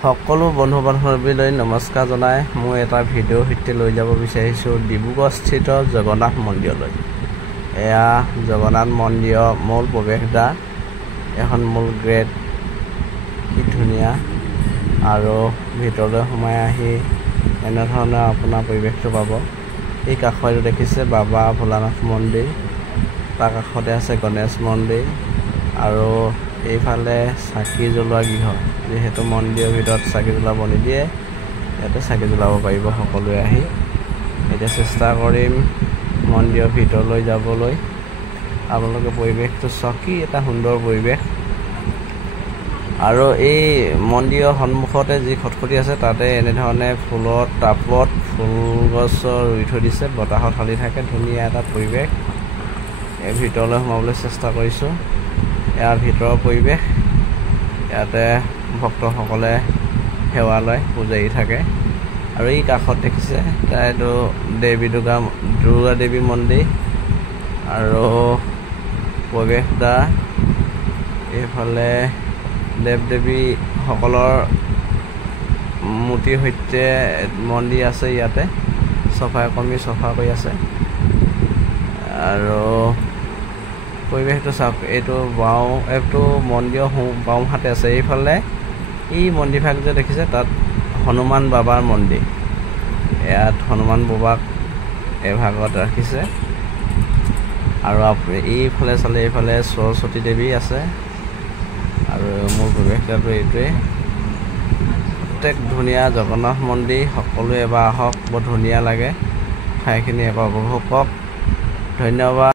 সকলো বন্ধু বান্ধৱীলৈ নমস্কাৰ জনাই মই এটা ভিডিঅ' সৈতে লৈ যাব বিচাৰিছোঁ ডিব্ৰুগড়স্থিত জগন্নাথ মন্দিৰলৈ। এয়া জগন্নাথ মন্দিৰৰ মূল প্ৰৱেশদ্বাৰ। এখন মূল গেট, কি ধুনীয়া। আৰু ভিতৰলৈ সোমাই আহি এনেধৰণৰ আপোনাৰ পৰিৱেশটো পাব। এই কাষতে দেখিছে বাবা ভোলানাথ মন্দিৰ, তাৰ কাষতে আছে গণেশ মন্দিৰ আৰু এইফালে চাকি জ্বলোৱা গৃহ। যিহেতু মন্দিৰৰ ভিতৰত চাকি জ্বলাব নিদিয়ে, ইয়াতে চাকি জ্বলাব পাৰিব সকলোৱে আহি। এতিয়া চেষ্টা কৰিম মন্দিৰৰ ভিতৰলৈ যাবলৈ। আপোনালোকে পৰিৱেশটো চাওক, কি এটা সুন্দৰ পৰিৱেশ। আৰু এই মন্দিৰৰ সন্মুখতে যি খটখটি আছে তাতে এনেধৰণে ফুলৰ টাবত ফুল গছ ৰুই থৈ দিছে, বতাহত হালি থাকে। ধুনীয়া এটা পৰিৱেশ। এই ভিতৰলৈ সোমাবলৈ চেষ্টা কৰিছোঁ। ইয়াৰ ভিতৰৰ পৰিৱেশ, ইয়াতে ভক্তসকলে সেৱা লয়, পূজাৰী থাকে। আৰু এই কাষত দেখিছে এইটো দুৰ্গা দেৱী মন্দিৰ আৰু প্ৰৱেশদ্বাৰ। এইফালে দেৱ দেৱীসকলৰ মূৰ্তিৰ সৈতে মন্দিৰ আছে। ইয়াতে চাফাই কৰ্মী চাফা কৰি আছে। আৰু পৰিৱেশটো চাওক, এইটো মন্দিৰৰ বাওঁহাতে আছে। এইফালে এই মন্দিৰভাগ যে দেখিছে, তাত হনুমান বাবাৰ মন্দিৰ। ইয়াত হনুমান বাবাক এভাগত ৰাখিছে। আৰু এইফালে চালে এইফালে সৰস্বতী দেৱী আছে। আৰু মোৰ পৰিৱেশটো এইটোৱে। প্ৰত্যেক ধুনীয়া জগন্নাথ মন্দিৰ। সকলোৱে এবাৰ আহক, বৰ ধুনীয়া লাগে। ঠাইখিনি এবাৰ উপভোগ কৰক। ধন্যবাদ।